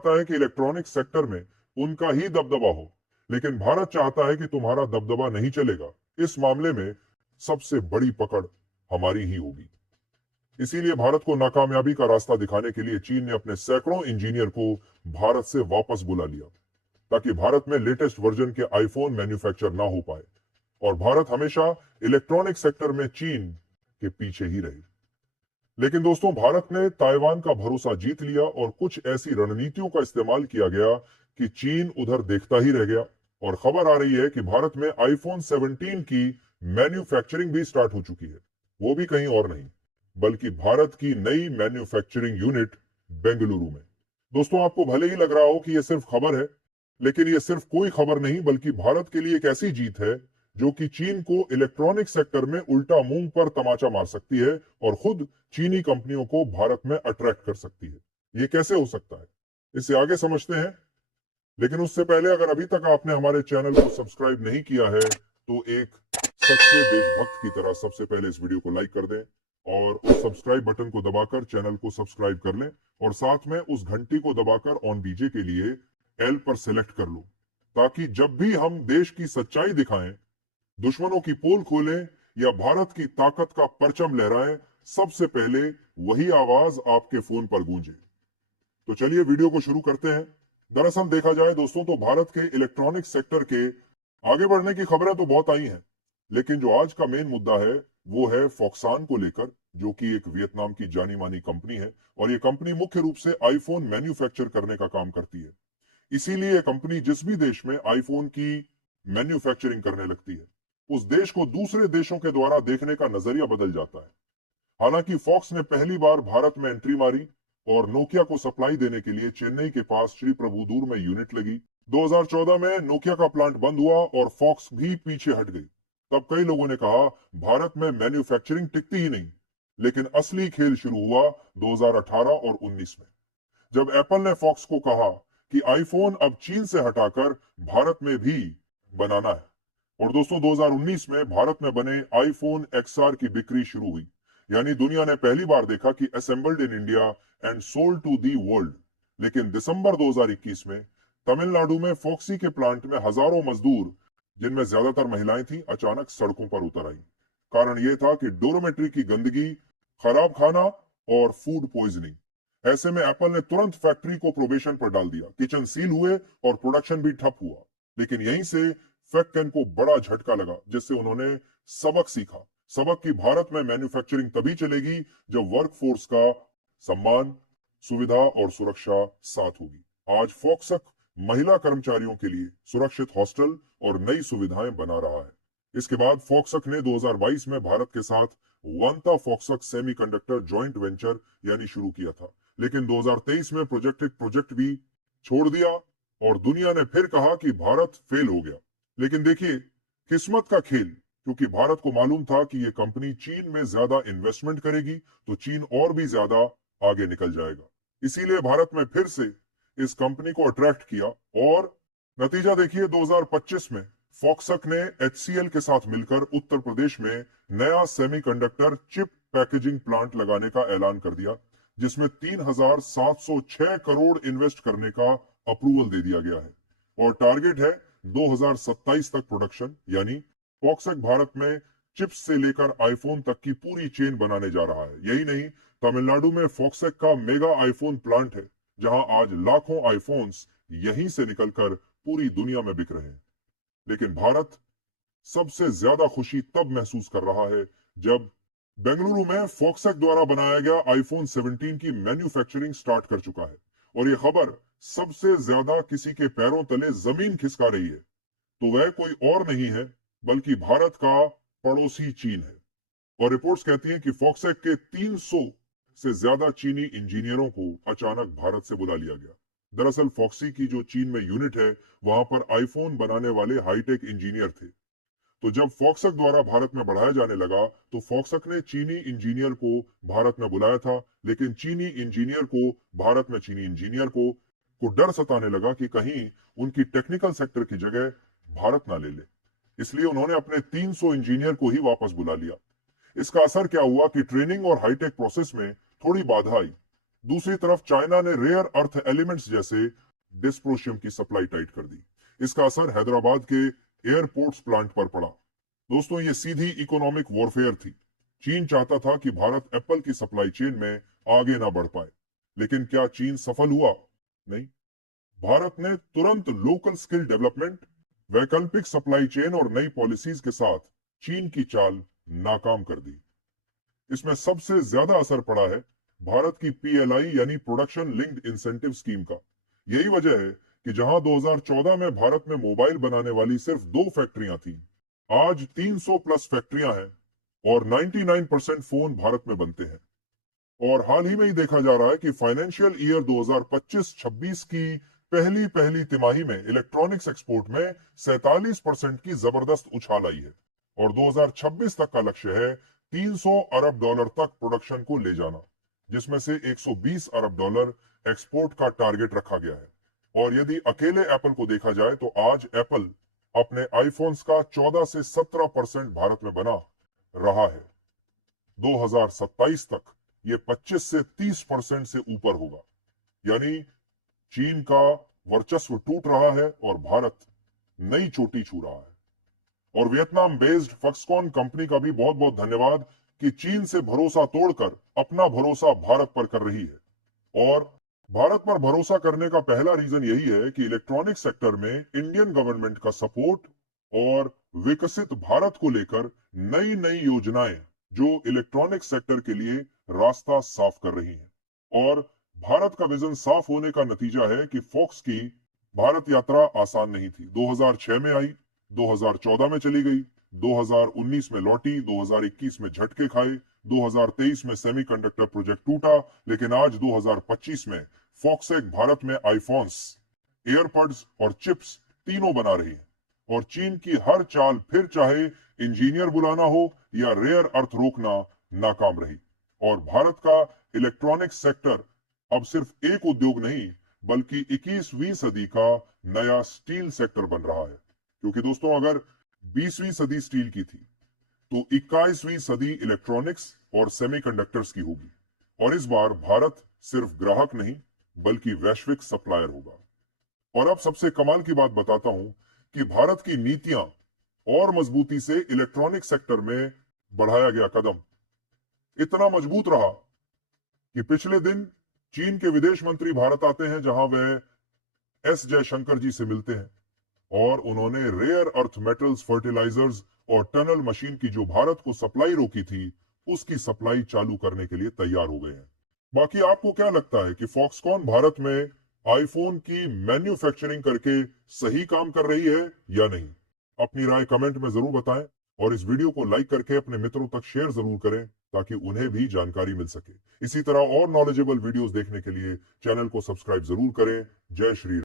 चाहता है कि इलेक्ट्रॉनिक सेक्टर में उनका ही दबदबा हो, लेकिन भारत चाहता है कि तुम्हारा दबदबा नहीं चलेगा। इस मामले में सबसे बड़ी पकड़ हमारी ही होगी। इसीलिए भारत को नाकामयाबी का रास्ता दिखाने के लिए चीन ने अपने सैकड़ों इंजीनियर को भारत से वापस बुला लिया, ताकि भारत में लेटेस्ट वर्जन के आईफोन मैन्युफैक्चर ना हो पाए और भारत हमेशा इलेक्ट्रॉनिक सेक्टर में चीन के पीछे ही रहे। लेकिन दोस्तों, भारत ने ताइवान का भरोसा जीत लिया और कुछ ऐसी रणनीतियों का इस्तेमाल किया गया कि चीन उधर देखता ही रह गया। और खबर आ रही है कि भारत में आईफोन 17 की मैन्युफैक्चरिंग भी स्टार्ट हो चुकी है। वो भी कहीं और नहीं बल्कि भारत की नई मैन्युफैक्चरिंग यूनिट बेंगलुरु में। दोस्तों, आपको भले ही लग रहा हो कि यह सिर्फ खबर है, लेकिन यह सिर्फ कोई खबर नहीं बल्कि भारत के लिए एक ऐसी जीत है जो कि चीन को इलेक्ट्रॉनिक सेक्टर में उल्टा मुंह पर तमाचा मार सकती है और खुद चीनी कंपनियों को भारत में अट्रैक्ट कर सकती है। ये कैसे हो सकता है, इसे आगे समझते हैं। लेकिन उससे पहले अगर अभी तक आपने हमारे चैनल को सब्सक्राइब नहीं किया है तो एक सच्चे देशभक्त की तरह सबसे पहले इस वीडियो को लाइक कर दें और उस सब्सक्राइब बटन को दबाकर चैनल को सब्सक्राइब कर लें और साथ में उस घंटी को दबाकर ऑन डीजे के लिए एल पर सेलेक्ट कर लो, ताकि जब भी हम देश की सच्चाई दिखाएं, दुश्मनों की पोल खोलें या भारत की ताकत का परचम लहराएं, सबसे पहले वही आवाज आपके फोन पर गूंजे। तो चलिए वीडियो को शुरू करते हैं। दरअसल देखा जाए दोस्तों तो भारत के इलेक्ट्रॉनिक सेक्टर के आगे बढ़ने की खबरें तो बहुत आई हैं, लेकिन जो आज का मेन मुद्दा है वो है फॉक्सान को लेकर, जो कि एक वियतनाम की जानी मानी कंपनी है और ये कंपनी मुख्य रूप से आईफोन मैन्युफैक्चर करने का काम करती है। इसीलिए ये कंपनी जिस भी देश में आईफोन की मैन्युफैक्चरिंग करने लगती है, उस देश को दूसरे देशों के द्वारा देखने का नजरिया बदल जाता है। हालांकि फॉक्स ने पहली बार भारत में एंट्री मारी और नोकिया को सप्लाई देने के लिए चेन्नई के पास श्री प्रभुदूर में यूनिट लगी। 2014 में नोकिया का प्लांट बंद हुआ और फॉक्स भी पीछे हट गई। तब कई लोगों ने कहा भारत में मैन्युफैक्चरिंग टिकती ही नहीं, लेकिन असली खेल शुरू हुआ 2018 और 19 में, जब एप्पल ने फॉक्स को कहा कि आईफोन अब चीन से हटाकर भारत में भी बनाना है। और दोस्तों, 2019 में भारत में बने आईफोन एक्सआर की बिक्री शुरू हुई। यानी दुनिया ने पहली बार देखा कि assembled in India and sold to the world. लेकिन दिसंबर 2021 में तमिलनाडु में फॉक्सी के प्लांट में हजारों मजदूर, जिनमें ज्यादातर महिलाएं थीं, अचानक सड़कों पर उतर आई। कारण यह था कि डोरोमेट्री की गंदगी, खराब खाना और फूड पॉइजनिंग। ऐसे में एप्पल ने तुरंत फैक्ट्री को प्रोबेशन पर डाल दिया, किचन सील हुए और प्रोडक्शन भी ठप हुआ। लेकिन यहीं से फैक्टन को बड़ा झटका लगा, जिससे उन्होंने सबक सीखा। सबक की भारत में मैन्युफैक्चरिंग तभी चलेगी जब वर्कफोर्स का सम्मान, सुविधा और सुरक्षा साथ होगी। आज फॉक्सक महिला कर्मचारियों के लिए सुरक्षित हॉस्टल और नई सुविधाएं बना रहा है। इसके बाद फॉक्सक ने 2022 में भारत के साथ वंता फॉक्सक सेमीकंडक्टर जॉइंट वेंचर यानी शुरू किया था, लेकिन 2023 में प्रोजेक्ट भी छोड़ दिया और दुनिया ने फिर कहा कि भारत फेल हो गया। लेकिन देखिए, किस्मत का खेल, क्योंकि भारत को मालूम था कि यह कंपनी चीन में ज्यादा इन्वेस्टमेंट करेगी तो चीन और भी ज्यादा आगे निकल जाएगा। इसीलिए भारत में फिर से इस कंपनी को अट्रैक्ट किया और नतीजा देखिए, 2025 में फॉक्सक ने एचसीएल के साथ मिलकर उत्तर प्रदेश में नया सेमीकंडक्टर चिप पैकेजिंग प्लांट लगाने का ऐलान कर दिया, जिसमें 3,706 करोड़ इन्वेस्ट करने का अप्रूवल दे दिया गया है और टारगेट है 2027 तक प्रोडक्शन। यानी फॉक्सक भारत में चिप्स से लेकर आईफोन तक की पूरी चेन बनाने जा रहा है। यही नहीं, तमिलनाडु में फॉक्सक का मेगा आईफोन प्लांट है, जहां आज लाखों आईफोन्स यहीं से निकलकर पूरी दुनिया में बिक रहे हैं। लेकिन भारत सबसे ज्यादा खुशी तब महसूस कर रहा है जब बेंगलुरु में फॉक्सक द्वारा बनाया गया आईफोन 17 की मैन्युफैक्चरिंग स्टार्ट कर चुका है। और यह खबर सबसे ज्यादा किसी के पैरों तले जमीन खिसका रही है, तो वह कोई और नहीं है बल्कि भारत का पड़ोसी चीन है। और रिपोर्ट्स कहती हैं कि फॉक्सक के 300 से ज्यादा चीनी इंजीनियरों को अचानक भारत से बुला लिया गया। दरअसल फॉक्सी की जो चीन में यूनिट है, वहां पर आईफोन बनाने वाले हाईटेक इंजीनियर थे। तो जब फॉक्सक द्वारा भारत में बढ़ाया जाने लगा तो फॉक्सक ने चीनी इंजीनियर को भारत में बुलाया था, लेकिन चीनी इंजीनियर को भारत में चीनी इंजीनियर को डर सताने लगा कि कहीं उनकी टेक्निकल सेक्टर की जगह भारत ना ले ले। इसलिए उन्होंने अपने 300 इंजीनियर को ही वापस बुला लिया। इसका असर क्या हुआ कि ट्रेनिंग और हाईटेक प्रोसेस में थोड़ी बाधा आई। दूसरी तरफ चाइना ने रेयर अर्थ एलिमेंट्स जैसे डिस्प्रोशियम की सप्लाई टाइट कर दी। इसका असर हैदराबाद के एयरपोर्ट्स प्लांट पर पड़ा। दोस्तों, ये सीधी इकोनॉमिक वॉरफेयर थी। चीन चाहता था कि भारत एप्पल की सप्लाई चेन में आगे ना बढ़ पाए, लेकिन क्या चीन सफल हुआ? नहीं। भारत ने तुरंत लोकल स्किल डेवलपमेंट, वैकल्पिक सप्लाई चेन और नई पॉलिसीज के साथ चीन की चाल नाकाम कर दी। इसमें सबसे ज्यादा असर पड़ा है भारत की पीएलआई यानी प्रोडक्शन लिंक्ड इंसेंटिव स्कीम का। यही वजह है कि जहां 2014 में भारत में मोबाइल बनाने वाली सिर्फ 2 फैक्ट्रियां थी, आज 300 प्लस फैक्ट्रियां हैं और 99% फोन भारत में बनते हैं। और हाल ही में ही देखा जा रहा है कि फाइनेंशियल ईयर 2025-26 की पहली पहली तिमाही में इलेक्ट्रॉनिक्स एक्सपोर्ट में 47% की जबरदस्त उछाल आई है और 2026 तक का लक्ष्य है 300 अरब डॉलर तक प्रोडक्शन को ले जाना, जिसमें से 120 अरब डॉलर एक्सपोर्ट का टारगेट रखा गया है। और यदि अकेले एप्पल को देखा जाए तो आज एप्पल अपने आईफोन्स का 14 से 17% भारत में बना रहा है। 2027 तक ये 25 से 30% से ऊपर होगा। यानी चीन का वर्चस्व टूट रहा है और भारत नई चोटी छू रहा है। और वियतनाम बेस्ड फॉक्सकॉन कंपनी का भी बहुत बहुत धन्यवाद कि चीन से भरोसा तोड़कर अपना भरोसा भारत पर कर रही है। और भारत पर भरोसा करने का पहला रीजन यही है कि इलेक्ट्रॉनिक सेक्टर में इंडियन गवर्नमेंट का सपोर्ट और विकसित भारत को लेकर नई नई योजनाएं जो इलेक्ट्रॉनिक सेक्टर के लिए रास्ता साफ कर रही हैं। और भारत का विजन साफ होने का नतीजा है कि फॉक्स की भारत यात्रा आसान नहीं थी। 2006 में आई, 2014 में चली गई, 2019 में लौटी, 2021 में झटके खाए, 2023 में सेमीकंडक्टर प्रोजेक्ट टूटा, लेकिन आज 2025 में फॉक्सएक भारत में आईफोन्स, एयरपड्स और चिप्स तीनों बना रही है। और चीन की हर चाल, फिर चाहे इंजीनियर बुलाना हो या रेयर अर्थ रोकना, नाकाम रही। और भारत का इलेक्ट्रॉनिक सेक्टर अब सिर्फ एक उद्योग नहीं बल्कि 21वीं सदी का नया स्टील सेक्टर बन रहा है। क्योंकि दोस्तों, अगर 20वीं सदी स्टील की थी तो 21वीं सदी इलेक्ट्रॉनिक्स और सेमीकंडक्टर्स की होगी। और इस बार भारत सिर्फ ग्राहक नहीं बल्कि वैश्विक सप्लायर होगा। और अब सबसे कमाल की बात बताता हूं कि भारत की नीतियां और मजबूती से इलेक्ट्रॉनिक सेक्टर में बढ़ाया गया कदम इतना मजबूत रहा कि पिछले दिन चीन के विदेश मंत्री भारत आते हैं, जहां वह एस जयशंकर जी से मिलते हैं और उन्होंने रेयर अर्थ मेटल्स, फर्टिलाइजर्स और टनल मशीन की जो भारत को सप्लाई रोकी थी, उसकी सप्लाई चालू करने के लिए तैयार हो गए हैं। बाकी आपको क्या लगता है कि फॉक्सकॉन भारत में आईफोन की मैन्युफैक्चरिंग करके सही काम कर रही है या नहीं? अपनी राय कमेंट में जरूर बताएं और इस वीडियो को लाइक करके अपने मित्रों तक शेयर जरूर करें ताकि उन्हें भी जानकारी मिल सके। इसी तरह और नॉलेजेबल वीडियोस देखने के लिए चैनल को सब्सक्राइब जरूर करें। जय श्री राम।